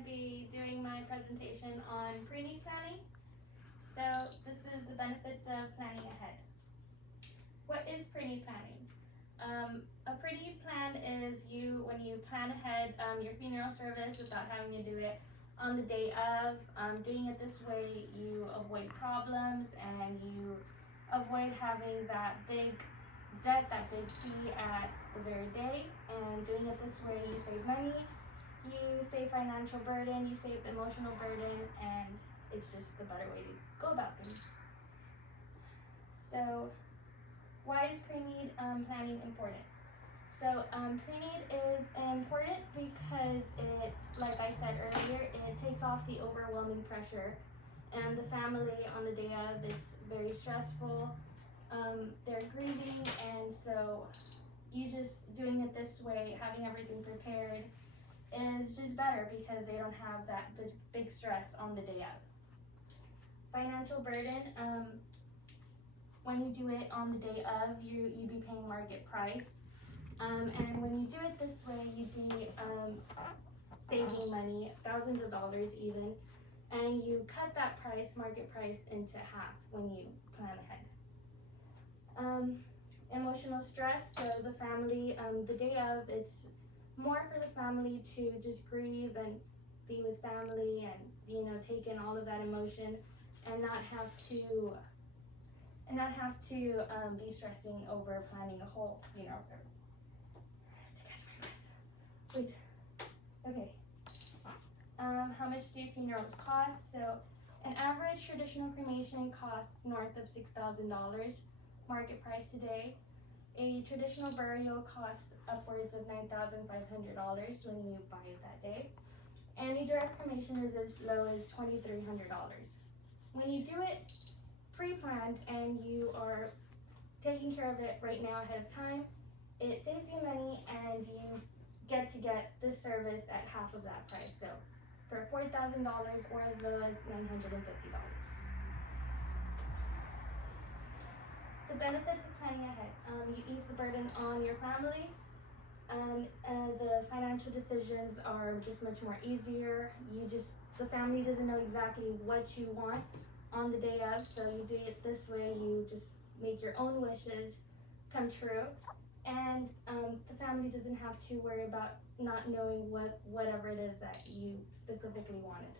to be doing my presentation on Preneed planning. So this is the benefits of planning ahead. What is Preneed planning? A Preneed plan is when you plan ahead your funeral service without having to do it on the day of. Doing it this way, you avoid problems and you avoid having that big debt, that big fee at the very day. And doing it this way, you save money, you save financial burden, you save emotional burden, and it's just the better way to go about things. So why is Preneed planning important? So Preneed is important because it, like I said earlier, it takes off the overwhelming pressure and the family on the day of. It's very stressful. They're grieving, and so you just doing it this way, having everything prepared, is just better because they don't have that big stress on the day of. Financial burden, when you do it on the day of, you'd be paying market price. And when you do it this way, you'd be saving money, thousands of dollars even, and you cut that price, market price, into half when you plan ahead. Emotional stress, so the family, the day of, it's more for the family to just grieve and be with family and take in all of that emotion and not have to be stressing over planning a whole funeral service. To catch my breath. Wait. Okay. How much do funerals cost? So an average traditional cremation costs north of $6,000 market price today. A traditional burial costs upwards of $9,500 when you buy it that day. And a direct cremation is as low as $2,300. When you do it pre-planned and you are taking care of it right now ahead of time, it saves you money and you get this service at half of that price. So for $4,000 or as low as $950. The benefits of planning ahead. You ease the burden on your family. The financial decisions are just much more easier. The family doesn't know exactly what you want on the day of, so you do it this way. You just make your own wishes come true, and the family doesn't have to worry about not knowing whatever it is that you specifically wanted.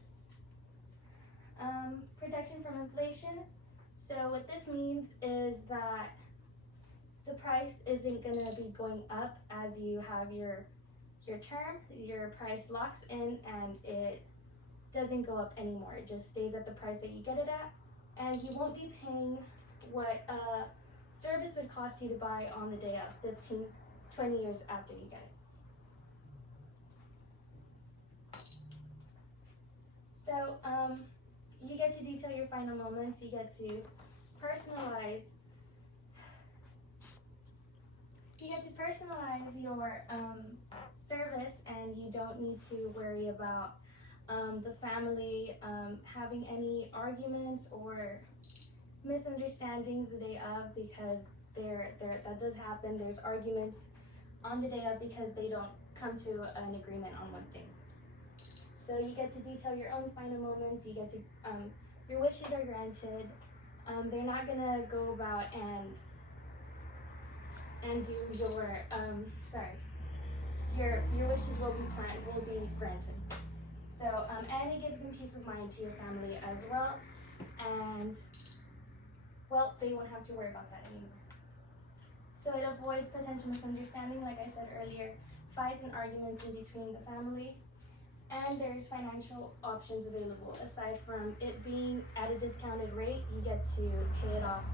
Protection from inflation. So what this means is that the price isn't going to be going up as you have your term. Your price locks in and it doesn't go up anymore. It just stays at the price that you get it at, and you won't be paying what a service would cost you to buy on the day of 15, 20 years after you get it. So you get to detail your final moments. You get to personalize your service, and you don't need to worry about the family having any arguments or misunderstandings the day of, because that does happen. There's arguments on the day of because they don't come to an agreement on one thing. So you get to detail your own final moments. You get to your wishes are granted. They're not gonna go about and do your wishes will be granted. So and it gives them peace of mind to your family as well, and well, they won't have to worry about that anymore. So it avoids potential misunderstanding, like I said earlier, fights and arguments in between the family. And there's financial options available. Aside from it being at a discounted rate, you get to pay it off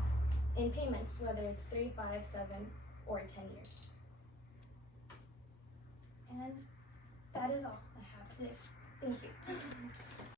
in payments, whether it's 3, 5, 7, or 10 years. And that is all I have to do. Thank you.